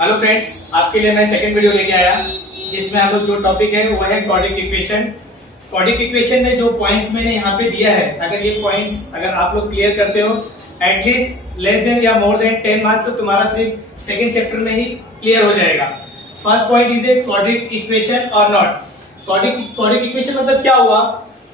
Hello friends, आपके लिए मैं सेकंड वीडियो लेके आया जिसमें हम लोग जो टॉपिक है वो है क्वाड्रेटिक इक्वेशन। क्वाड्रेटिक इक्वेशन में जो पॉइंट्स मैंने यहाँ पे दिया है, अगर ये पॉइंट्स अगर आप लोग क्लियर करते हो एटलीस्ट लेस देन या मोर देन 10 मार्क्स, तो तुम्हारा सिर्फ सेकंड चैप्टर में ही क्लियर हो जाएगा। First point is a quadratic equation और नॉट। क्वाड्रेटिक इक्वेशन मतलब क्या हुआ?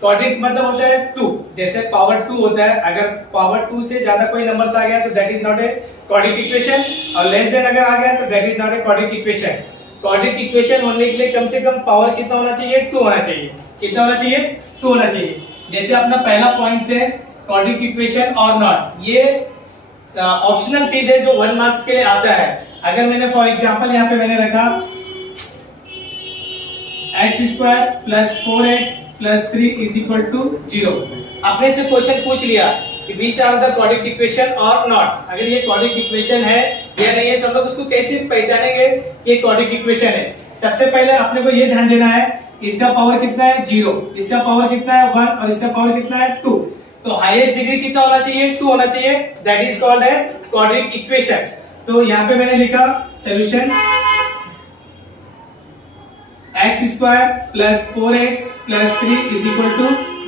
क्वाड्रेटिक मतलब होता है 2, जैसे पावर 2 होता है। अगर पावर 2 से ज्यादा कोई नंबर्स आ गया तो that is not a quadratic equation, और लेस देन अगर आ गया तो that is not a quadratic equation. Quadratic equation होने के लिए कम से कम पावर कितना होना चाहिए? 2 होना चाहिए। कितना होना चाहिए? 2 होना चाहिए। जैसे अपना पहला पॉइंट है क्वाड्रेटिक इक्वेशन और नॉट, ये ऑप्शनल चीज है जो 1 मार्क्स के लिए आता है। अगर मैंने फॉर एग्जांपल यहाँ पे मैंने रखा x² + 4x + 3 = 0, आपने से क्वेश्चन पूछ लिया कि which are the quadratic equation और नॉट। अगर ये क्वाड्रेटिक इक्वेशन है या नहीं है तो हम लोग उसको कैसे पहचानेंगे कि ये क्वाड्रेटिक इक्वेशन है? सबसे पहले अपने को ये ध्यान देना है, इसका पावर कितना है? 0, इसका पावर कितना है? 1, और इसका पावर कितना है? 2। तो हाईएस्ट डिग्री कितना होना चाहिए? 2 होना चाहिए। That is called as quadratic equation. तो यहाँ पे मैंने लिखा सॉल्यूशन x² + 4x + 3 =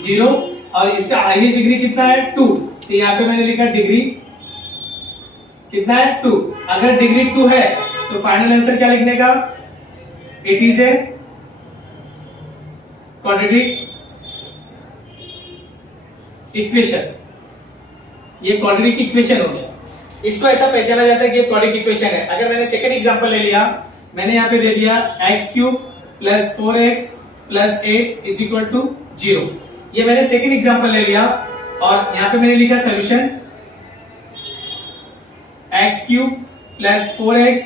0, और इसका हाईएस्ट डिग्री कितना है? 2। तो यहाँ पे मैंने लिखा डिग्री कितना है? 2। अगर डिग्री 2 है तो फाइनल आंसर क्या लिखने का? It is a quadratic equation. ये क्वाड्रेटिक इक्वेशन हो गया। इसको ऐसा पहचाना जाता है कि ये क्वाड्रेटिक इक्वेशन है। अगर मैंने सेकंड एग्जांपल ले लिया, मैंने यहाँ पे दे दिया x³ + 4x + 8 = 0। ये मैंने सेकंड एग्जांपल ले लिया, और यहाँ पे मैंने लिखा सॉल्यूशन x³ + 4x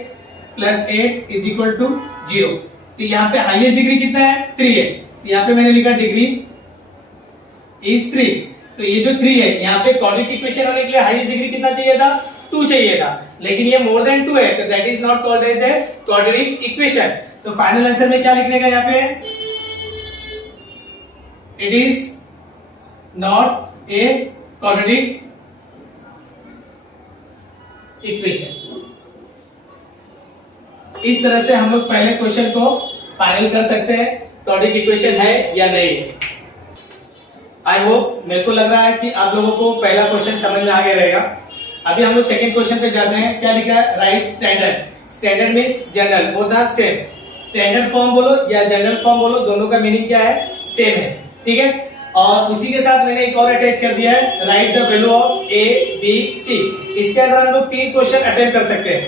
+ 8 = 0। तो यहाँ पे हाईएस्ट डिग्री कितना है? 3 है। तो यहाँ पे मैंने लिखा डिग्री इज 3। तो ये जो 3 है, यहाँ पे क्वाड्रेटिक इक्वेशन होने के लिए हाईएस्ट डिग्री कितना चाहिए था? 2 चाहिए था, लेकिन ये मोर देन 2 है, तो that is not called as a quadratic equation. तो फाइनल आंसर में क्या लिखने का यहाँ पे? It is not a quadratic equation. इस तरह से हम लोग पहले क्वेश्चन को फाइनल कर सकते हैं क्वाड्रेटिक इक्वेशन है या नहीं। आई होप, मेरे को लग रहा है कि आप लोगों को पहला क्वेश्चन समझ में आ गया रहेगा। अभी हम लोग सेकंड क्वेश्चन पे जाते हैं। क्या लिखा है? Right standard. Standard means general, both are same. Standard form बोलो या जनरल फॉर्म बोलो, दोनों का मीनिंग क्या है? सेम है। ठीक है। और उसी के साथ मैंने एक और अटैच कर दिया है, right the value of A, B, C। इसके अंदर हम लोग 3 क्वेश्चन अटेम्प्ट कर सकते हैं।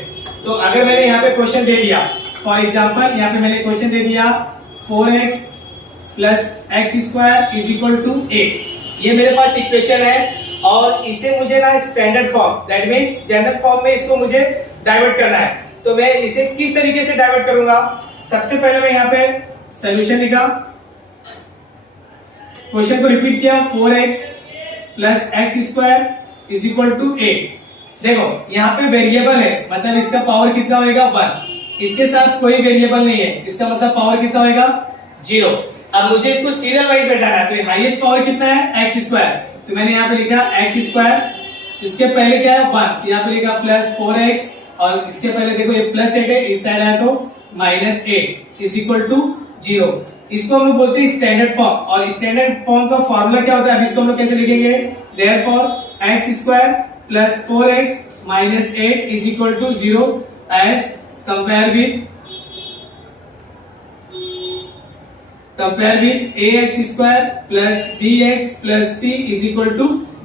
तो अगर मैंने यहाँ पे क्वेश्चन दे दिया, फॉर एग्जांपल यहाँ पे मैंने क्वेश्चन दे दिया 4x + x² = 8। ये मेरे पास इक्वेशन है, और इसे मुझे ना standard form, that means general form में इसको मुझे डाइवर्ट करना है। तो मैं इसे किस तरीके से डाइवर्ट करूंगा? सबसे पहले मैं यहाँ पे सॉल्यूशन लिखा, क्वेश्चन को रिपीट किया, 4x + x² = 8। देखो यहाँ पे वेरिएबल है, मतलब इसका पावर कितना होगा? 1। इसके साथ कोई वेरिएबल नहीं है, इसका मतलब पावर कितना होगा? 0। अब मुझे इसको सीरियल वाइज बैठाना है, तो हाईएस्ट पावर कितना है? x²। तो मैंने यहाँ पे लिखा x², इसके पहले क्या है? 1। तो यहाँ पे लिखा +4x, और इसके पहले देखो ये +8 है, इस साइड आया तो -8 = 0। इसको हम लोग बोलते हैं स्टैंडर्ड फॉर्म, और स्टैंडर्ड फॉर्म का फार्मूला क्या होता है? अब इसको हम लोग कैसे लिखेंगे? Therefore x² + 4x - 8 = 0 as compare with ax² + bx + c =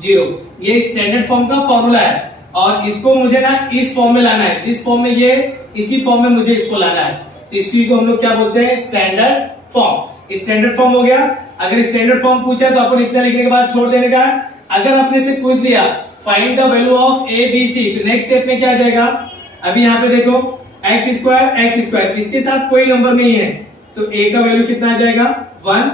0। ये स्टैंडर्ड फॉर्म का फॉर्मूला है, और इसको मुझे ना इस फॉर्म में लाना है, जिस फॉर्म में ये, इसी फॉर्म में मुझे इसको लाना है। तो इसी को हम लोग क्या बोलते हैं? Standard form. स्टैंडर्ड फॉर्म हो गया। अगर स्टैंडर्ड फॉर्म पूछा तो अपन इतना लिखने के बाद छोड़ देने का। अगर आपने से पूछ लिया find the value of A, B, C, तो नेक्स्ट स्टेप में क्या आ जाएगा? अभी यहाँ पे देखो x², इसके साथ कोई नंबर नहीं है, तो A का वैल्यू कितना आ जाएगा? 1,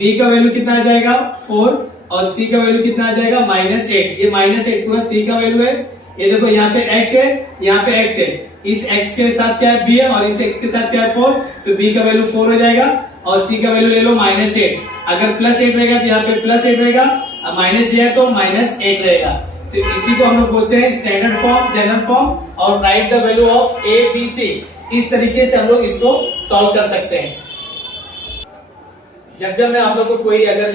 B का वैल्यू कितना आ जाएगा? 4, और C का वैल्यू कितना आ जाएगा? -8। ये -8 पूरा C का वैल्यू है। ये देखो यहाँ पे x है, यहाँ पे x है, इस x के साथ क्या है? B है, और इस x के साथ क्या है? 4। तो B का वैल्यू 4 हो जाएगा, और C का वैल्यू ले लो -8। अगर +8 रहेगा तो यहाँ पे +8 रहेगा, अब माइनस दिया है तो -8 रहेगा। तो इसी को हम लोग बोलते हैं स्टैंडर्ड फॉर्म, जनरल फॉर्म, और right the value of A B C. इस तरीके से हम लोग इसको सॉल्व कर सकते हैं। जब मैं आप लोगों को कोई अगर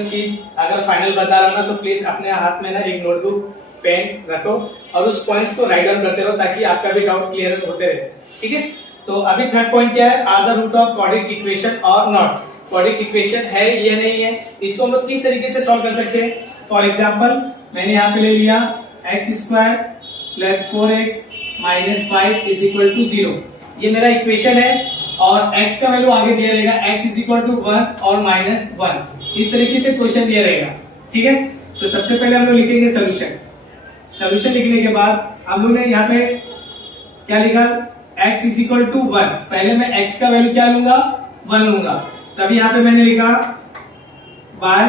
फाइनल बता रहा हूं ना, तो प्लीज अपने हाथ में ना एक नोटबुक पेन रखो और उस पॉइंट्स को राइट डाउन करते रहो, ताकि आपका भी डाउट क्लियर होते रहे। ठीक है, तो अभी थर्ड पॉइंट क्या है, are the root of quadratic equation और नॉट। क्वाड्रेटिक इक्वेशन है या नहीं है, इसको हम लोग किस तरीके से सॉल्व कर सकते हैं। फॉर एग्जांपल मैंने यहाँ पे ले लिया x square plus 4x minus 5 is equal to 0। ये मेरा इक्वेशन है और x का वैल्यू आगे दिया रहेगा x इज इक्वल टू 1 और माइनस 1। इस तरीके से क्वेश्चन दिया रहेगा। ठीक है, तो सबसे पहले हम लोग लिखेंगे सोल्यूशन। सोल्यूशन लिखने के बाद हम लोग ने यहाँ पे क्या लिखा, x इज इक्वल टू 1। पहले मैं x का वैल्यू क्या लूंगा, 1 लूंगा। तभी यहाँ पे मैंने लिखा by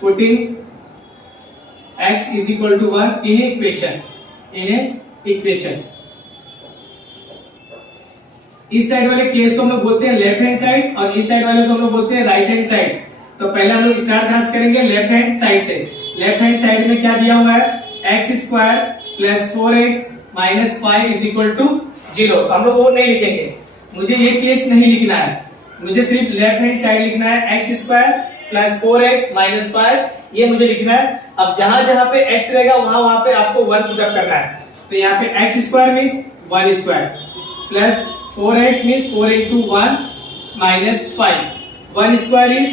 putting x is equal to 1 in equation. इस साइड वाले केस को हम लोग बोलते हैं लेफ्ट हैंड साइड और इस साइड वाले को हम लोग बोलते हैं राइट हैंड साइड। तो पहले हम लोग स्टार्ट कहां से करेंगे, लेफ्ट हैंड साइड से। लेफ्ट हैंड साइड में क्या दिया हुआ है, x square plus 4x minus 5 is equal to 0। तो हम लोग वो नहीं लिखेंगे, मुझे ये केस नहीं लिखना है, मुझे सिर्फ लेफ्ट हैंड साइड लिखना है। x square plus 4x minus 5 ये मुझे लिखना है। अब जहां जहां पे x रहेगा वहां पे आपको 1 पुटअप करना है। तो यहाँ पे x square means 1 square plus 4x means 4 into 1 minus 5। 1 square is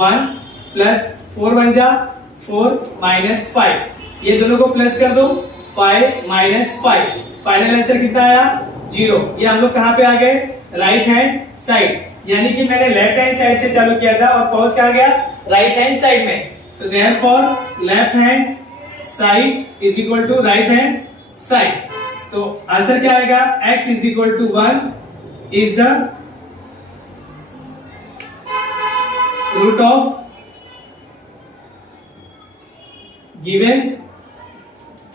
1 plus 4 बन जा 4 माइनस 5। ये दोनों को प्लस कर दो, 5 माइनस 5। फाइनल आंसर कितना आया, 0। ये हम लोग कहां पे आ गए, राइट हैंड साइड। यानी कि मैंने लेफ्ट हैंड साइड से चालू किया था और पहुंच कहां गया, राइट हैंड साइड में। तो therefore left hand side is equal to right hand side. तो आंसर क्या आएगा, x is equal to 1 is the root of given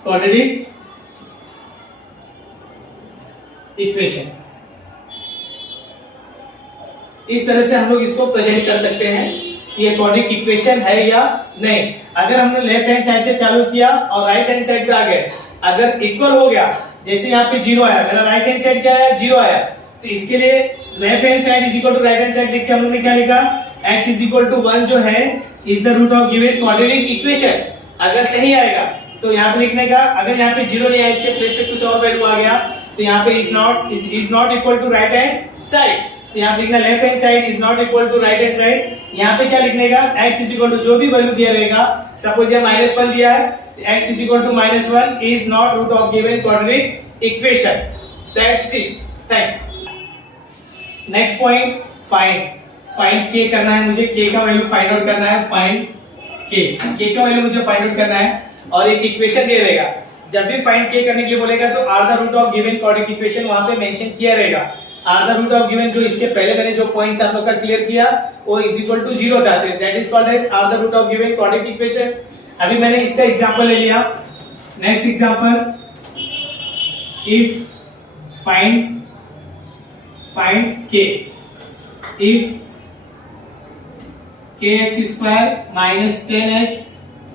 quadratic equation। इस तरह से हम लोग इसको प्रेजेंट कर सकते हैं कि ये क्वाड्रेटिक इक्वेशन है या नहीं। अगर हमने लेफ्ट हैंड साइड से चालू किया और राइट हैंड साइड पे आ गए, अगर इक्वल हो गया, जैसे यहाँ पे 0 आया, मेरा राइट हैंड साइड क्या आया, 0 आया, तो इसके लिए left hand side is equal to right hand side लिख के हम लोग ने क्या लिखा, x इज इक्वल टू 1 जो है is the root of given quadratic equation. अगर नहीं आएगा तो यहाँ पे लिखने का, अगर यहाँ पे 0 नहीं आया, इसके प्लेस पे कुछ और वैल्यू आ गया, तो यहाँ पे is not equal to right hand side. तो यहाँ पे लिखना left hand side is not equal to right hand side. यहाँ पे क्या लिखने का, x इज इक्वल टू जो भी वैल्यू दिया रहेगा, सपोज ये -1 दिया है, x is equal to -1 is not root of given quadratic equation. That's it, thank you. Next point, find k करना है मुझे, k का वैल्यू फाइंड आउट करना है। फाइंड k का वैल्यू मुझे फाइंड आउट करना है और एक इक्वेशन दे रहेगा। जब भी फाइंड k करने के लिए बोलेगा तो are the root of given quadratic equation वहां पे मेंशन किया रहेगा। Are the root of given जो इसके पहले मैंने जो पॉइंट्स आप लोग का क्लियर किया वो इज इक्वल टू 0 जाते हैं, that is called as are the root of given quadratic equation. अभी मैंने इसका एग्जांपल ले लिया। Next example, if find k, if kx square minus 10x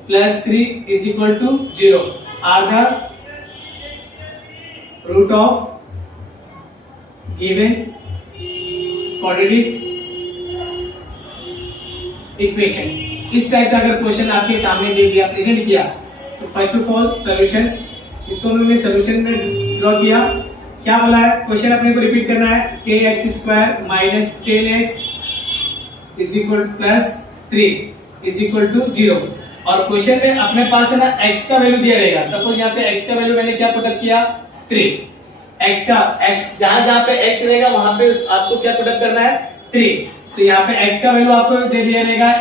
plus 3 is equal to 0 are the root of given quadratic equation. इस type का अगर question आपके सामने दे दिया, प्रेजेंट किया, तो फर्स्ट ऑफ ऑल सॉल्यूशन, इसको हमने सॉल्यूशन में ड्रॉ किया। क्या बोला है, क्वेश्चन अपने को रिपीट करना है, kx square minus 10x is equal plus 3 is equal to 0। और क्वेश्चन में अपने पास है ना x का वैल्यू दिया रहेगा। सपोज यहाँ पे x का वैल्यू मैंने क्या पुटअप किया, 3। x जहां जहां पे x रहेगा वहां पे आपको क्या पुटअप करना है, 3। तो यहाँ पे x का वैल्यू आपको दे दिया रहेगा।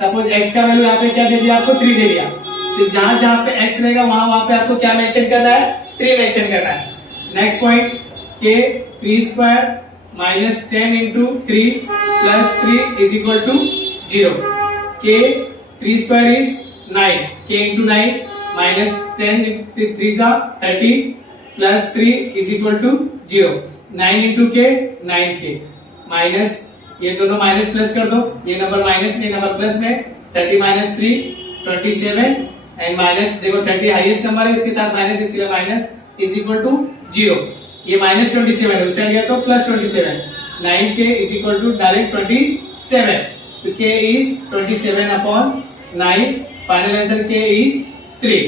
सपोज x का वैल्यू यहाँ पे क्या दे दिया आपको, 3 दे दिया। तो जहां जहां पे x रहेगा वहां पे आपको क्या मेंशन करना है, 3 मेंशन करना है। Next point, k 3 square minus 10 into 3 plus 3 is equal to 0। k 3 square is 9, k into 9 minus 10 3 जा 30 plus 3 is equal to 0। 9 into k 9k minus, ये दोनों माइनस प्लस कर दो, ये नंबर माइनस में, ये नंबर प्लस में, 30 माइनस 3 27 एंड माइनस देखो 30 हाईएस्ट नंबर है, इसके साथ माइनस, इसके माइनस इज इक्वल टू 0। ये माइनस 27 है, उस साइड गया तो plus 27, 9k is equal to direct 27। तो k is 27 upon 9, final answer k is 3,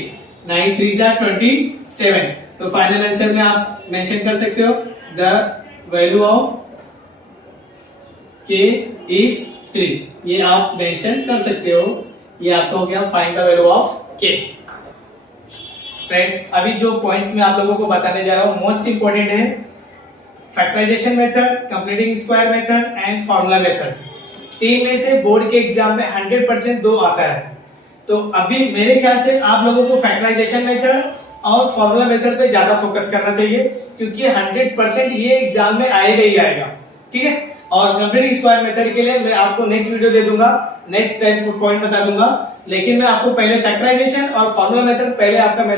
9 3 जा 27। तो फाइनल आंसर में आप मेंशन कर सकते हो the value of k is 3, ये आप मेंशन कर सकते हो। ये आपका हो गया find the value of k। Friends, अभी जो पॉइंट्स मैं आप लोगों को बताने जा रहा हूं मोस्ट इंपोर्टेंट है factorisation method, completing square method and formula method. तीन में से बोर्ड के एग्जाम में 100% 2 आता है। तो अभी मेरे ख्याल से आप लोगों को फैक्टराइजेशन मेथड और फार्मूला मेथड पे ज्यादा फोकस करना चाहिए, क्योंकि 100% ये एग्जाम में आएगा ही आएगा। ठीक है, और कंप्लीटिंग स्क्वायर मेथड के लिए मैं आपको नेक्स्ट वीडियो दे दूंगा, नेक्स्ट टाइप पॉइंट बता दूंगा। लेकिन मैं आपको पहले फैक्टराइजेशन और फार्मूला मेथड, पहले आपका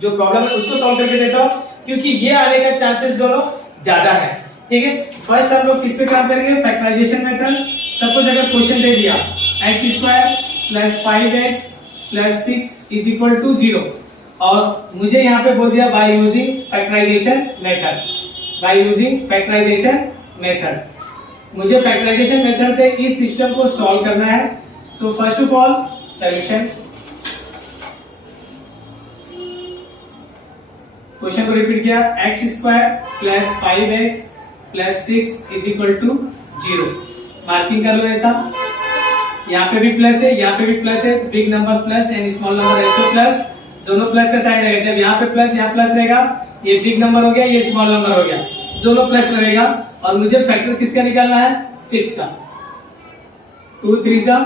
जो प्रॉब्लम है उसको सॉल्व करके देता हूं, क्योंकि ये आने का चांसेस दोनों ज्यादा है। ठीक है, फर्स्ट हम लोग किस पे काम करेंगे, फैक्टराइजेशन मेथड। सपोज अगर क्वेश्चन दे दिया x² + 5x + 6 is equal to 0, और मुझे यहाँ पे बोल दिया by using factorisation method, by using factorisation method. मुझे फैक्टराइजेशन मेथड से इस सिस्टम को सॉल्व करना है। तो first of all solution, question को रिपीट किया, x² + 5x + 6 is equal to 0। Marking कर लो ऐसा, यहाँ पे भी प्लस है, यहाँ पे भी प्लस है, big number plus and small number ऐसो प्लस, दोनों प्लस का साइन रहेगा। जब यहाँ पे प्लस यहाँ प्लस रहेगा, ये बिग नंबर हो गया, ये स्मॉल नंबर हो गया, दोनों प्लस रहेगा। और मुझे फैक्टर किसका निकालना है, 6 का। 2 3 जा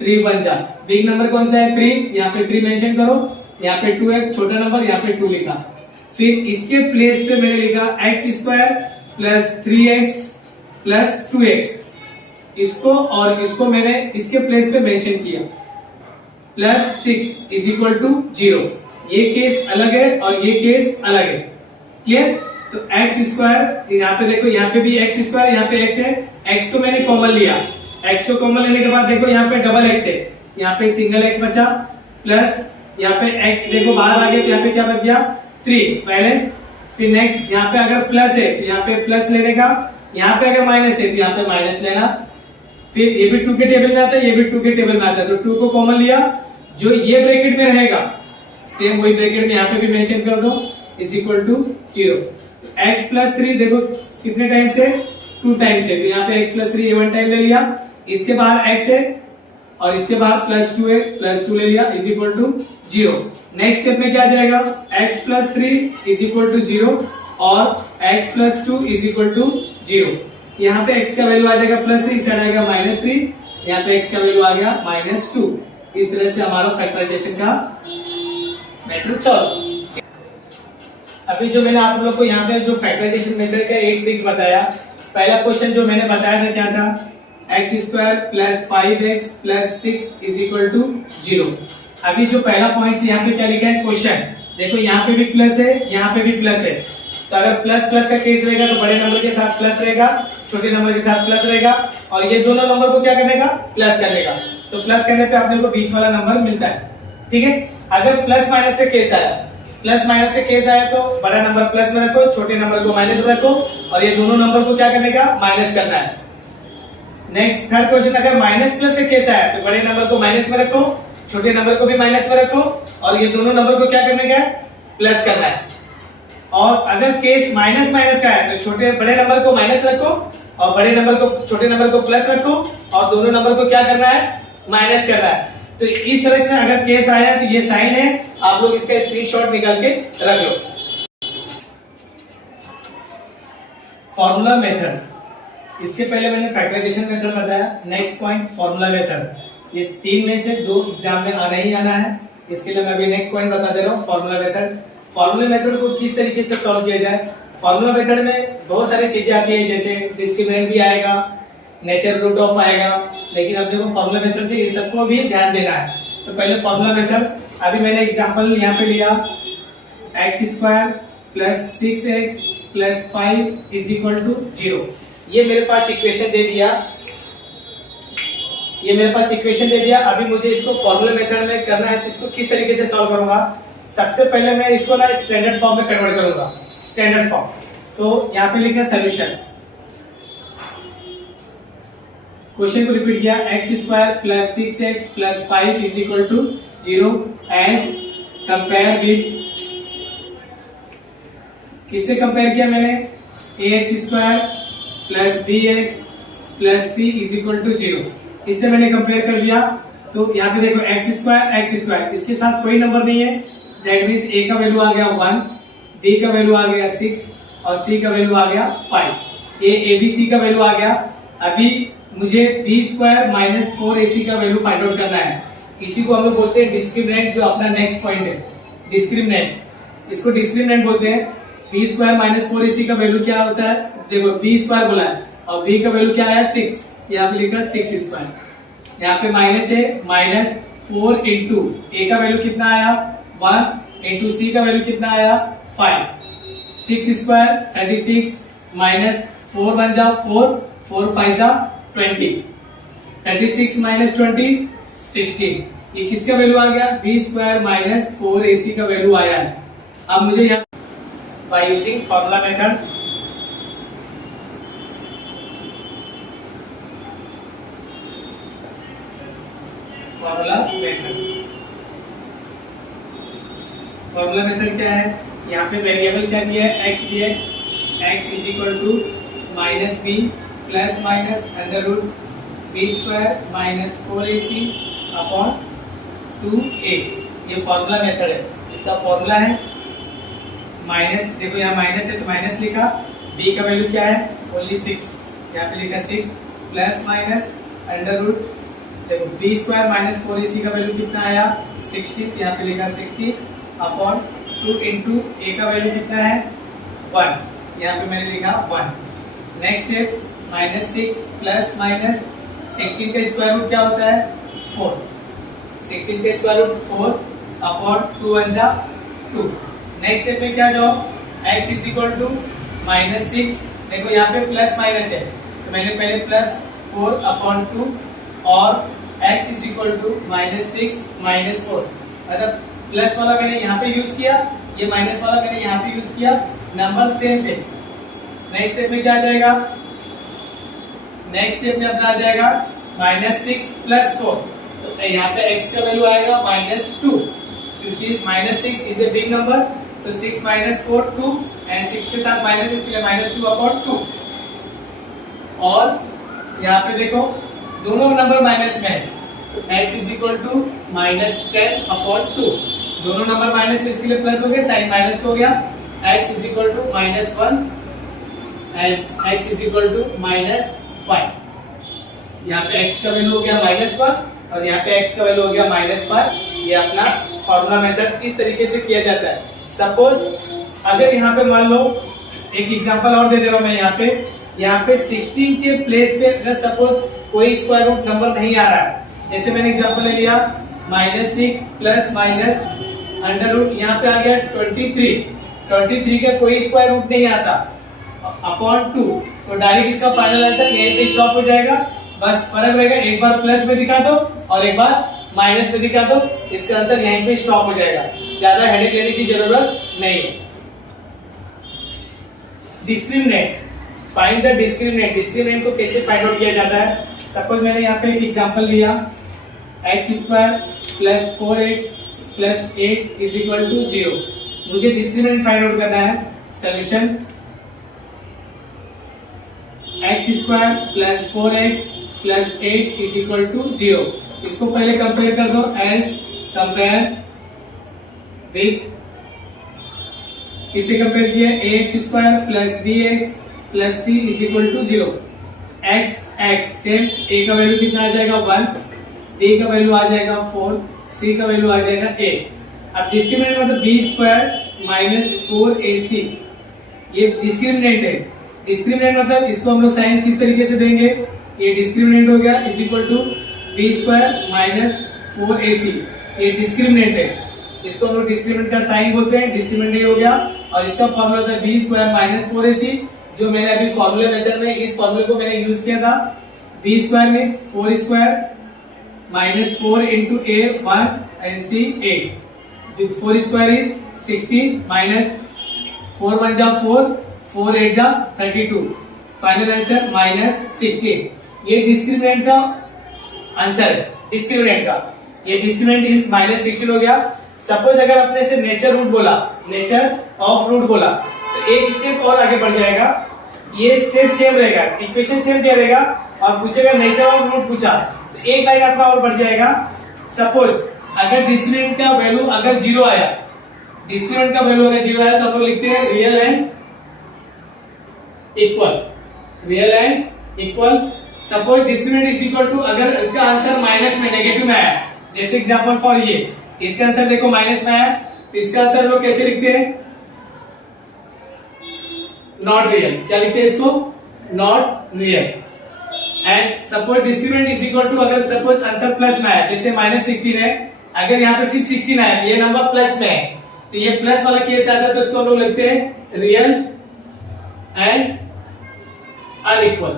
3 1 जा, बिग नंबर कौन सा है 3, यहाँ पे 3 मेंशन करो, यहाँ पे 2 है छोटा नंबर, यहाँ पे 2 लिखा। फिर इसके प्लेस पे मैंने लिखा x² + 3x + 2x, इसको और इसको मैंने इसके प्लेस पे मेंशन किया, +6 इज इक्वल टू 0। ये केस अलग है और ये केस अलग है। क्लियर? तो x², यहाँ पे देखो, यहाँ पे भी x², यहाँ पे x है, x को मैंने कॉमन लिया, x को कॉमन लेने के बाद देखो यहाँ पे डबल x है, यहाँ पे सिंगल x बचा, प्लस यहाँ पे x देखो बाहर आ गया, तो यहाँ पे क्या बच गया 3 बैलेंस। फिर नेक्स्ट यहाँ पे अगर प्लस है तो यहाँ पे प्लस लेने का, यहाँ पे अगर माइनस है तो यहाँ पे माइनस लेना। फिर ये भी 2 के टेबल में आता है, ये भी 2 के टेबल में आता है, तो 2 को कॉमन लिया, जो ये ब्रैकेट में रहेगा सेम वही ब्रैकेट में यहाँ पे भी मेंशन कर दो, इज इक्वल टू 0। x + 3 देखो कितने टाइम से, 2 टाइम से, तो यहाँ पे x + 3 1 टाइम ले लिया, इसके बाहर x है और इसके बाहर +2 है, +2 ले लिया, is equal to 0। Next step में क्या जाएगा, x + 3 इज इक्वल टू 0 और x + 2 इज इक्वल टू 0। यहाँ पे x का वैल्यू आ जाएगा +3, इस साइड आएगा -3, यहाँ पे x का वैल्यू आ गया -2। इस तरह से हमारा फैक्टराइजेशन का मैटर सॉल्व। अभी जो मैंने आप लोगों को यहाँ पे जो फैक्टराइजेशन मेथड का एक ट्रिक बताया, पहला क्वेश्चन जो मैंने बताया था क्या था, x² + 5x + 6 is equal to 0। अभी जो पहला पॉइंट यहाँ पे क्या लिखा है, क्वेश्चन देखो यहाँ पे भी प्लस है, यहाँ पे भी प्लस है, तो अगर प्लस प्लस का केस रहेगा तो बड़े नंबर के साथ प्लस रहेगा, छोटे नंबर के साथ प्लस रहेगा, और ये दोनों नंबर को क्या करने का, प्लस करने का। तो प्लस करने पे अपने को बीच वाला नंबर मिलता है। ठीक है, अगर प्लस माइनस का केस आया, प्लस माइनस का केस आया तो बड़ा नंबर प्लस में रखो, छोटे नंबर को माइनस में रखो, और ये दोनों नंबर को क्या करने का, माइनस करना है। नेक्स्ट थर्ड क्वेश्चन, अगर माइनस प्लस का केस आया तो बड़े नंबर को माइनस में रखो, छोटे नंबर को भी माइनस में रखो, और ये दोनों नंबर को क्या करने का है, प्लस करना है। और अगर केस माइनस माइनस का है तो छोटे बड़े नंबर को माइनस रखो और बड़े नंबर को छोटे नंबर को प्लस रखो, और दोनों नंबर को क्या करना है, माइनस करना है। तो इस तरह से अगर केस आया तो ये साइन है, आप लोग इसका स्क्रीनशॉट निकाल के रख लो। फॉर्मूला मेथड, इसके पहले मैंने फैक्टराइजेशन मेथड बताया, नेक्स्ट पॉइंट फॉर्मूला मेथड। ये 3 में से 2 एग्जाम में आना ही आना है, इसके लिए मैं अभी नेक्स्ट पॉइंट बता दे रहा हूँ, फॉर्मूला मेथड। फॉर्मूला मेथड को किस तरीके से सॉल्व किया जाए, फॉर्मूला मेथड में बहुत सारी चीजें आती है, जैसे डिस्क्रिमिनेंट भी आएगा, नेचुरल रूट ऑफ आएगा, लेकिन अपने को फॉर्मूला मेथड से ये सबको भी ध्यान देना है। तो पहले फॉर्मूला मेथड, अभी मैंने एग्जांपल यहाँ पे लिया, x² + 6x + 5 is equal to 0। ये मेरे पास इक्वेशन दे दिया, ये मेरे पास इक्वेशन दे दिया। अभी मुझे इसको फॉर्मूला मेथड में करना है, तो इसको किस तरीके से सॉल्व करूंगा? सबसे पहले मैं इसको ना स्टैंडर्ड फॉर्म में कन्वर्ट करूंगा, स्टैंडर्ड फॉर्म। तो यहाँ पे लिखा सॉल्यूशन, क्वेश्चन को रिपीट किया, x² plus 6x plus 5 is equal to 0 as compare with, किससे कंपेयर किया मैंने? ax² plus bx plus c is equal to 0, इससे मैंने कंपेयर कर दिया। तो यहाँ पे देखो x², इसके साथ कोई नंबर नहीं है, दैट मीन्स a का वैल्यू आ गया 1, b का वैल्यू आ गया 6 और c का वैल्यू आ गया 5। a b c का वैल्यू आ गया। अभी मुझे b² माइनस 4ac का वैल्यू फाइंड आउट करना है। इसी को हम लोग बोलते हैं डिस्क्रिमिनेंट, जो अपना नेक्स्ट पॉइंट है डिस्क्रिमिनेंट, इसको डिस्क्रिमिनेंट बोलते हैं। b² माइनस 4ac का वैल्यू क्या होता है? देखो b² बोला है और b का वैल्यू क्या आया 6, यहाँ पे लिखा 6², यहाँ पे माइनस है, माइनस 4 इंटू a का वैल्यू कितना आया 1 इंटू c का वैल्यू कितना आया 5, 6² 36 माइनस 4 1 जा 4, 4 5 जा 20, 36 माइनस 20 16, ये किसका वैल्यू आ गया? b² माइनस 4ac का वैल्यू आया है। अब मुझे यहाँ by using formula method, formula method क्या है? यहाँ पे वेरिएबल क्या दिया है? x दिया है, x is equal to minus B plus minus under root b² minus 4ac upon 2a, ये फॉर्मूला मेथड है। इसका फॉर्मूला है माइनस, देखो यहाँ माइनस है तो माइनस लिखा, b का वैल्यू क्या है? ओनली 6, यहाँ पे लिखा 6 प्लस माइनस अंडर रूट, देखो b² माइनस 4ac का वैल्यू कितना आया 60, यहाँ पे लिखा 60 अपॉन 2 इंटू a का वैल्यू कितना है 1, यहाँ पे मैंने लिखा 1। Next step minus 6 plus minus 16 का स्क्वायर रूट क्या होता है 4, 16 का स्क्वायर रूट 4 अपॉन 2 1 जा 2। नेक्स्ट स्टेप में क्या जाओ, x is equal to minus 6, देखो यहाँ पे प्लस माइनस है तो मैंने पहले प्लस 4 अपॉन 2 और x is equal to minus 6 minus 4, मतलब प्लस वाला मैंने यहाँ पे यूज किया, ये माइनस वाला मैंने यहाँ पे यूज किया, नंबर सेम थे। नेक्स्ट स्टेप में क्या आ जाएगा? नेक्स्ट स्टेप में अपना आ जाएगा माइनस 6 प्लस 4, तो यहाँ पे x का वैल्यू आएगा माइनस 2, क्योंकि minus 6 is a big number, तो 6 माइनस 4 2 एंड 6 के साथ माइनस, इसलिए माइनस 2 अपॉन 2। और यहाँ पे देखो दोनों नंबर माइनस में है, तो x is equal to minus 10 upon 2, दोनों नंबर माइनस है इसके लिए प्लस हो गया, साइन माइनस हो गया, x is equal to minus 1 and x is equal to minus 5। यहाँ पे x का वैल्यू हो गया माइनस 1 और यहाँ पे x का वैल्यू हो गया माइनस 5। ये अपना फॉर्मूला मेथड इस तरीके से किया जाता है। सपोज अगर यहाँ पे मान लो, एक एग्जांपल और दे दे रहा हूँ मैं, यहाँ पे 16 के प्लेस पे अगर सपोज कोई स्क्वायर रूट नंबर नहीं आ रहा है, जैसे मैंने एग्जांपल ले लिया minus 6 plus minus under root, यहाँ पे आ गया 23 का कोई स्क्वायर रूट नहीं आता अपॉन 2, तो डायरेक्ट इसका फाइनल आंसर यहीं पे स्टॉप हो जाएगा। बस फर्क रहेगा, एक बार प्लस में दिखा दो और एक बार माइनस में दिखा दो, इसका आंसर यहीं पे स्टॉप हो जाएगा, ज्यादा हेडेक लेने की जरूरत नहीं है। Discriminant, find the discriminant. Discriminant को कैसे फाइंड आउट किया जाता है? सपोज मैंने यहाँ पे एक एग्जांपल लिया, x² plus 4x plus 8 is equal to 0। मुझे डिस्क्रिमिनेंट फाइंड आउट करना है। Solution x² plus 4x plus 8 is equal to 0। इसको पहले कंपेयर कर दो, एज कंपेयर विथ, किससे कंपेयर किया? ax² plus bx plus c is equal to 0। x same, a का वैल्यू कितना आ जाएगा 1, b का वैल्यू आ जाएगा 4, c का वैल्यू आ जाएगा 8। अब डिस्क्रिमिनेंट मतलब b² माइनस 4ac, ये डिस्क्रिमिनेंट है। डिस्क्रिमिनेंट मतलब इसको हम लोग साइन किस तरीके से देंगे? ये डिस्क्रिमिनेंट हो गया is equal to b² minus 4ac, ये डिस्क्रिमिनेंट है, इसको हम लोग डिस्क्रिमिनेंट का साइन बोलते हैं, डिस्क्रिमिनेंट ये हो गया। और इसका फॉर्मूला होता है b² माइनस 4ac, जो मैंने अभी फॉर्मूला मेथड में इस फॉर्मूले को मैंने यूज किया था। b² means 4² -4 into a 1 and c 8. The 4 square is 16 minus 4 1 जा 4, 4 8 जा 32. Final answer -16. ये डिस्क्रिमिनेंट का आंसर है, डिस्क्रिमिनेंट का. ये डिस्क्रिमिनेंट इज -16 हो गया. सपोज अगर अपने से नेचर रूट बोला, नेचर ऑफ रूट बोला, तो एक स्टेप और आगे बढ़ जाएगा. ये स्टेप सेम रहेगा, इक्वेशन सेम दिया रहेगा और पूछेगा नेचर ऑफ रूट पूछा तो एक लाइन अपना और बढ़ जाएगा. सपोज अगर डिस्क्रिमिनेंट का वैल्यू अगर 0 आया, डिस्क्रिमिनेंट का वैल्यू अगर 0 आया तो हम लोग लिखते हैं real and equal, real and equal. Suppose discriminant is equal to, अगर इसका आंसर माइनस में नेगेटिव में आया, जैसे एग्जांपल फॉर ये, इसका आंसर देखो माइनस में आया तो इसका आंसर लोग कैसे लिखते हैं? Not real. क्या लिखते हैं इसको? Not real. And suppose discriminant is equal to, अगर सपोज आंसर प्लस में आया, जैसे -16 है, अगर यहाँ पे सिर्फ 16 आया तो ये नंबर प्लस में है, तो ये प्लस वाला केस आता है तो इसको हम लोग लिखते हैं रियल एंड अनइक्वल.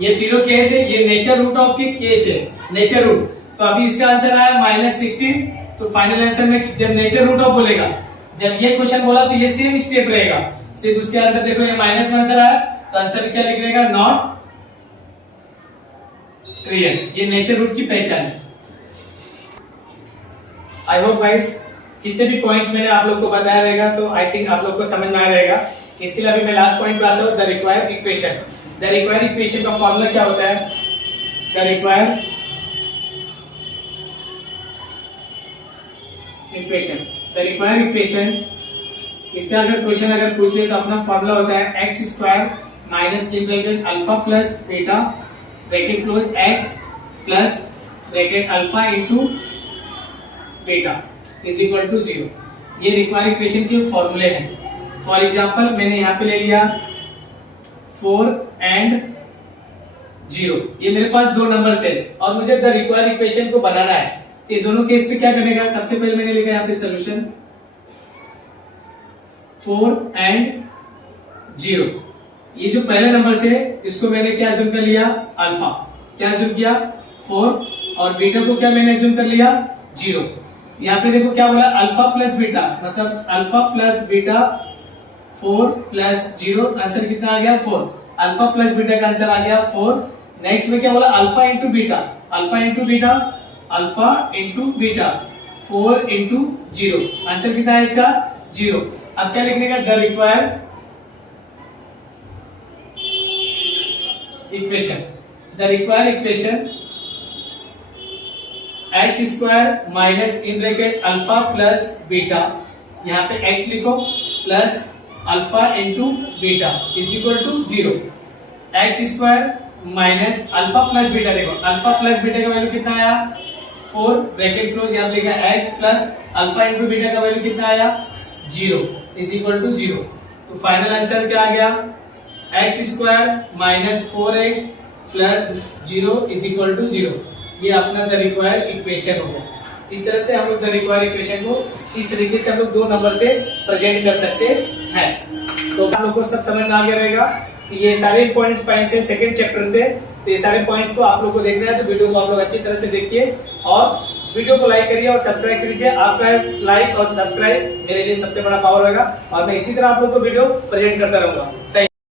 ये तीनों केस है, ये नेचर रूट ऑफ के केस है, नेचर रूट. तो अभी इसका आंसर आया -16. तो फाइनल आंसर में जब नेचर रूट ऑफ बोलेगा, जब ये क्वेश्चन बोला तो ये सेम स्टेप रहेगा, सिर्फ उसके अंदर देखो ये माइनस में आंसर आया तो आंसर क्या लिख देगा? Not real. ये नेचर रूट की पहचान है. आई होप गाइस जितने भी पॉइंट्स मैंने आप लोग को बताया रहेगा तो आई थिंक आप लोग को समझ में आ रहेगा. इसके लिए अभी मैं लास्ट पॉइंट पे आता हूं, the required equation. The required equation का फॉर्मूला क्या होता है? The required equation, the required equation, इसका अगर क्वेश्चन अगर पूछे तो अपना फॉर्मूला होता है x square minus in bracket alpha plus beta bracket close x plus bracket alpha into beta is equal to 0. ये रिक्वायर्ड इक्वेशन के फॉर्मूले हैं. फॉर एग्जांपल मैंने यहाँ पे ले लिया 4 एंड 0. ये मेरे पास दो नंबर्स है और मुझे द रिक्वायर्ड इक्वेशन को बनाना है. ये दोनों केस पे क्या करने का? सबसे पहले मैंने लिखा यहाँ पे सोल्यूशन 4 एंड 0. ये जो पहले नंबर से इसको मैंने क्या अज्यूम कर लिया? अल्फा. क्या अज्यूम किया? 4. और बीटा को क्या मैंने अज्यूम कर लिया? 0. यहाँ पे देखो क्या बोला? अल्फा प्लस बीटा, मतलब alpha plus beta 4 plus 0. Answer कितना आ गया? 4. अल्फा प्लस बीटा का आंसर आ गया 4. नेक्स्ट में क्या बोला? Alpha into beta, alpha into beta, alpha into beta 4 into 0. Answer कितना है इसका? 0. अब क्या लिखने का? The required equation. The required equation x square minus in bracket alpha plus beta, यहाँ पे x लिखो plus alpha into beta is equal to 0. X square minus alpha plus beta, देखो अल्फा प्लस बीटा का value कितना आया? 4 bracket close, यहाँ पे लिखा x plus alpha into beta का वैल्यू कितना आया? 0 इज इक्वल टू 0. तो फाइनल आंसर क्या आ गया? X square minus 4x plus 0 is equal to 0. ये अपना द रिक्वायर्ड इक्वेशन हो गया. इस तरह से हम लोग द रिक्वायर्ड इक्वेशन को इस तरीके से हम लोग दो नंबर से प्रेजेंट कर सकते हैं. तो आप लोग को सब समझ में आ गया रहेगा. ये सारे पॉइंट्स पाएंगे से सेकंड चैप्टर से, तो ये सारे पॉइंट्स को आप लोग को देखना है तो वीडियो को आप लोग अच्छी तरह से देखिए और वीडियो को लाइक करिए और सब्सक्राइब करिए. आपका लाइक और सब्सक्राइब मेरे लिए सबसे बड़ा पावर होगा और मैं इसी तरह आप लोग को वीडियो प्रेजेंट करता रहूंगा.